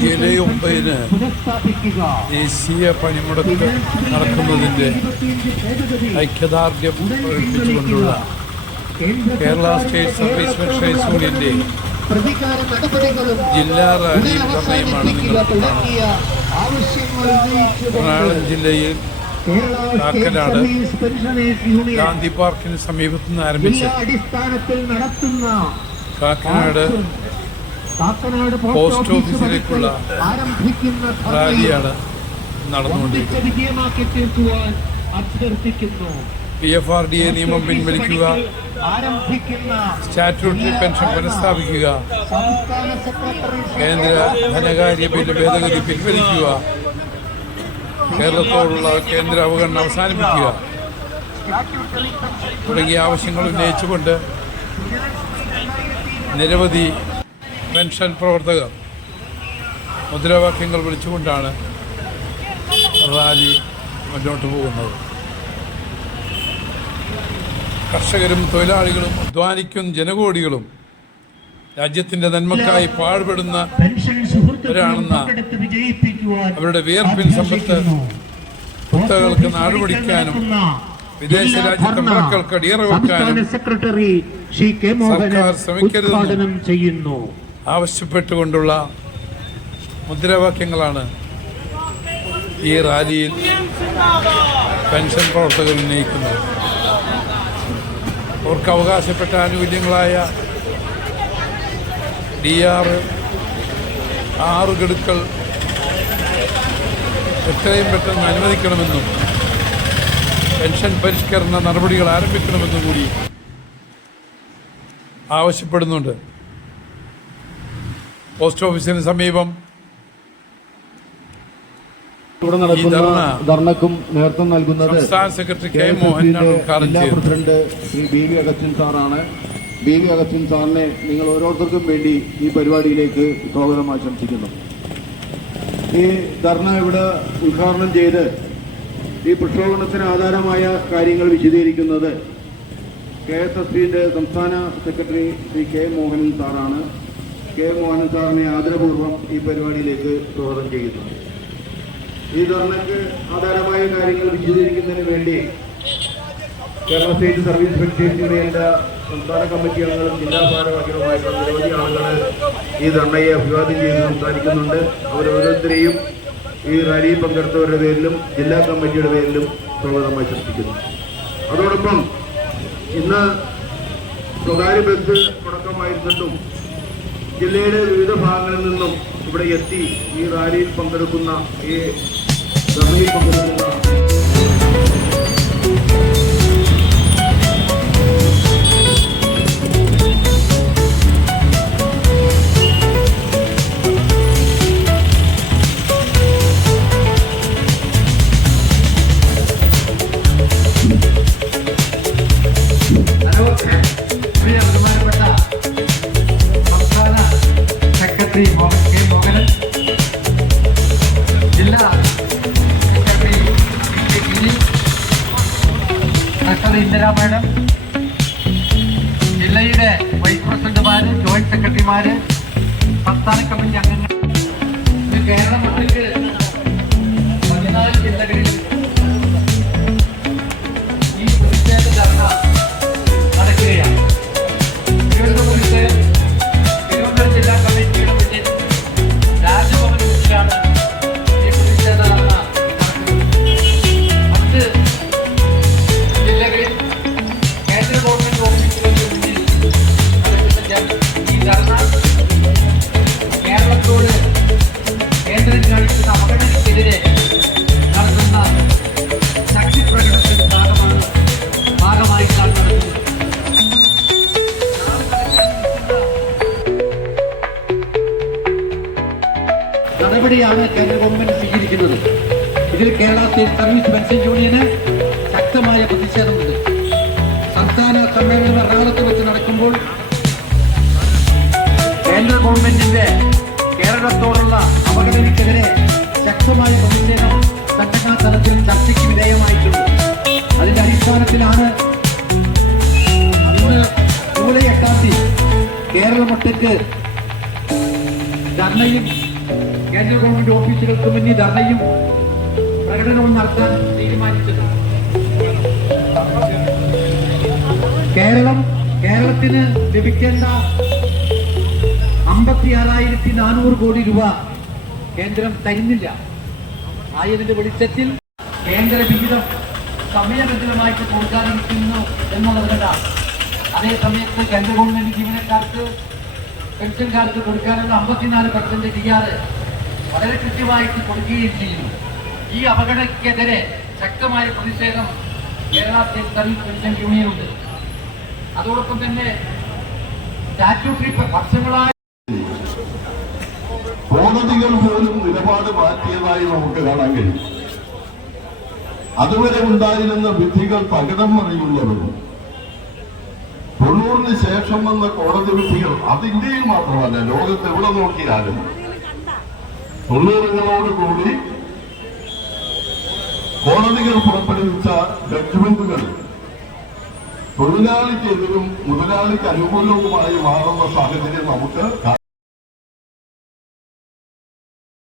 July ഒമ്പതിന് ദേശീയ പണിമുടക്ക് നടക്കുന്നതിന്റെ ഐക്യദാർഢ്യം പ്രകടിപ്പിച്ചുകൊണ്ടുള്ള കേരള സ്റ്റേറ്റ് സർവീസ് വെൽഫെയർസ് യൂണിയന്റെ ജില്ലാ റാലി ഉന്നയിച്ചുകൊണ്ട് എറണാകുളം ജില്ലയിൽ കാക്കനാട് ഗാന്ധി പാർക്കിന് സമീപത്ത് നിന്ന് ആരംഭിച്ച് കാക്കനാട് കാക്കനാട് പോസ്റ്റ് ഓഫീസിലേക്കുള്ള ആരംഭിക്കുന്ന റാലിയാണ് നടന്നുകൊണ്ടിരിക്കുന്നത്. അഭ്യർത്ഥിക്കുന്നു. P F R D A നിയമം പിൻവലിക്കുക. Statutory pension പുനഃസ്ഥാപിക്കുക. കേന്ദ്ര ധനകാര്യ ബില്ല് ഭേദഗതി പിൻവലിക്കുക. കേരളത്തോടുള്ള കേന്ദ്ര അവഗണന അവസാനിപ്പിക്കുക. തുടങ്ങിയ ആവശ്യങ്ങൾ ഉന്നയിച്ചുകൊണ്ട് നിരവധി പെൻഷൻ പ്രവർത്തകർ. മുദ്രാവാക്യങ്ങൾ വിളിച്ചുകൊണ്ടാണ് റാലി മുന്നോട്ട് പോകുന്നത്. കർഷകരും തൊഴിലാളികളും അധ്വാനിക്കും ജനകോടികളും രാജ്യത്തിന്റെ നന്മക്കായി പാടുപെടുന്ന ഒരാണെന്ന അവരുടെ വിയർപ്പിൻ സമ്പത്ത് കുത്തകൾക്ക് നാടുപിടിക്കാനും വിദേശ രാജ്യത്തെ മറക്കൾക്ക് അടിയറ വെക്കാനും സർക്കാർ ശ്രമിക്കരുതെന്നും ചെയ്യുന്നു. ആവശ്യപ്പെട്ടുകൊണ്ടുള്ള മുദ്രാവാക്യങ്ങളാണ് ഈ റാലിയിൽ പെൻഷൻ പ്രവർത്തകർ ഉന്നയിക്കുന്നത്. അവർക്ക് അവകാശപ്പെട്ട ആനുകൂല്യങ്ങളായ ഡി ആർ ആറ് ഗഡുക്കൾ എത്രയും പെട്ടെന്ന് അനുവദിക്കണമെന്നും പെൻഷൻ പരിഷ്കരണ നടപടികൾ ആരംഭിക്കണമെന്നും കൂടി ആവശ്യപ്പെടുന്നുണ്ട്. പോസ്റ്റ് ഓഫീസിന് സമീപം ഇവിടെ നടക്കുന്ന ധർണക്കും നേതൃത്വം നൽകുന്നത് സംസ്ഥാന സെക്രട്ടറി കെ മോഹൻ ഉദ്ഘാടനം ജില്ലാ ചെയ്തത് president Shri B V Augustine സാറാണ്. ബി വി അഗസ്റ്റിൻ സാറിനെ നിങ്ങൾ ഓരോരുത്തർക്കും വേണ്ടി ഈ പരിപാടിയിലേക്ക് സ്വാഗതം ആശംസിക്കുന്നു. ഈ ധർണ ഇവിടെ ഉദ്ഘാടനം ചെയ്ത് ഈ പ്രക്ഷോഭണത്തിന് ആധാരമായ കാര്യങ്ങൾ വിശദീകരിക്കുന്നത് കെ എസ് എസ് സംസ്ഥാന സെക്രട്ടറി ശ്രീ കെ മോഹനൻ സാറാണ്. കെ മോഹനൻ സാറിനെ ആദരപൂർവം ഈ പരിപാടിയിലേക്ക് സ്വാഗതം ചെയ്യുന്നു. ഈ ധർണയ്ക്ക് ആധാരമായ കാര്യങ്ങൾ വിശദീകരിക്കുന്നതിന് വേണ്ടി കേരള സ്റ്റേറ്റ് സർവീസ് ഫെഡറേഷന്റെ എല്ലാ സംസ്ഥാന കമ്മിറ്റി അംഗങ്ങളും ജില്ലാ ഭാരവാഹികളുമായിട്ടുള്ള നിരവധി ആളുകൾ ഈ ധർണയെ അഭിവാദ്യം ചെയ്ത് സംസാരിക്കുന്നുണ്ട്. അവരോരോരുത്തരെയും ഈ റാലിയിൽ പങ്കെടുത്തവരുടെ പേരിലും ജില്ലാ കമ്മിറ്റിയുടെ പേരിലും സ്വാഗതം ആശംസിക്കുന്നു അതോടൊപ്പം ഇന്ന് സ്വകാര്യ ബസ് മുടക്കമായിരുന്നിട്ടും ജില്ലയുടെ വിവിധ ഭാഗങ്ങളിൽ നിന്നും ഇവിടെ എത്തി ഈ റാലിയിൽ പങ്കെടുക്കുന്ന ഈ സഭയിൽ പങ്കെടുക്കുന്ന ഡോക്ടർ ഇന്ദിര മാഡം. ജില്ലയുടെ വൈസ് പ്രസിഡന്റുമാര് ജോയിന്റ് സെക്രട്ടറിമാര് സംസ്ഥാന കമ്മിറ്റി അംഗങ്ങൾ കേരളം ഒട്ടുക്ക് പതിനാല് ജില്ലകളിലും നടപടിയാണ് കേന്ദ്ര ഗവൺമെന്റ് സ്വീകരിക്കുന്നത്. ഇതിൽ കേരള സ്റ്റേറ്റ് സർവീസ് പെൻഷൻ യൂണിയന് ശക്തമായ പ്രതിഷേധമുണ്ട് സംസ്ഥാന സമ്മേളനം എറണാകുളത്ത് വെച്ച് നടക്കുമ്പോൾ കേന്ദ്ര ഗവൺമെന്റിന്റെ കേരളത്തോടുള്ള അവഗണനയ്ക്കെതിരെ ശക്തമായ പ്രതിഷേധം സംഘടനാ തലത്തിൽ ചർച്ചയ്ക്ക് വിധേയമായിട്ടുണ്ട്. അതിന്റെ അടിസ്ഥാനത്തിലാണ് അന്ന് ജൂലൈ എട്ടാം തീയതി കേരളമൊട്ടക്ക് ധർണയും കേന്ദ്ര ഗവൺമെന്റ് ഓഫീസുകൾക്ക് മുന്നിൽ ധർണയും പ്രകടനവും നടത്താൻ തീരുമാനിച്ചത്. കേരളം കേരളത്തിന് ലഭിക്കേണ്ട അമ്പത്തി ആറായിരത്തി നാനൂറ് കോടി രൂപ കേന്ദ്രം തരുന്നില്ല. ആയതിന്റെ വെളിച്ചത്തിൽ കേന്ദ്ര വിഹിതം സമയബന്ധിതമായിട്ട് കൊടുക്കാതിരിക്കുന്നു എന്നുള്ളതല്ല അതേ സമയത്ത് കേന്ദ്ര ഗവൺമെന്റ് ജീവനക്കാർക്ക് പെൻഷൻകാർക്ക് കൊടുക്കാനുള്ള അമ്പത്തിനാല് പെർസെന്റ് ഡി ആർ വളരെ കൃത്യമായിട്ട് കൊടുക്കുകയും ചെയ്യുന്നു. ഈ അപകടക്കെതിരെ ശക്തമായ പ്രതിഷേധം കേരള സ്റ്റേറ്റ് സർവീസ് പെൻഷൻ അതോടൊപ്പം തന്നെ വർഷങ്ങളായി കോടതികൾ പോലും നിലപാട് മാറ്റിയതായി നമുക്ക് കാണാൻ കഴിയും. അതുവരെ ഉണ്ടായിരുന്ന വിധികൾ തകിടം മറിയുന്നതും തൊണ്ണൂറിന് ശേഷം വന്ന കോടതി വിധികൾ അത് ഇന്ത്യയിൽ മാത്രമല്ല ലോകത്ത് എവിടെ നോക്കിയാലും. തൊണ്ണൂറുകളോടുകൂടി കോടതികൾ പുറപ്പെടുവിച്ച ജഡ്ജ്മെന്റുകൾ തൊഴിലാളിക്കെതിരും മുതലാളിക്ക് അനുകൂലവുമായി മാറുന്ന സാഹചര്യം നമുക്ക്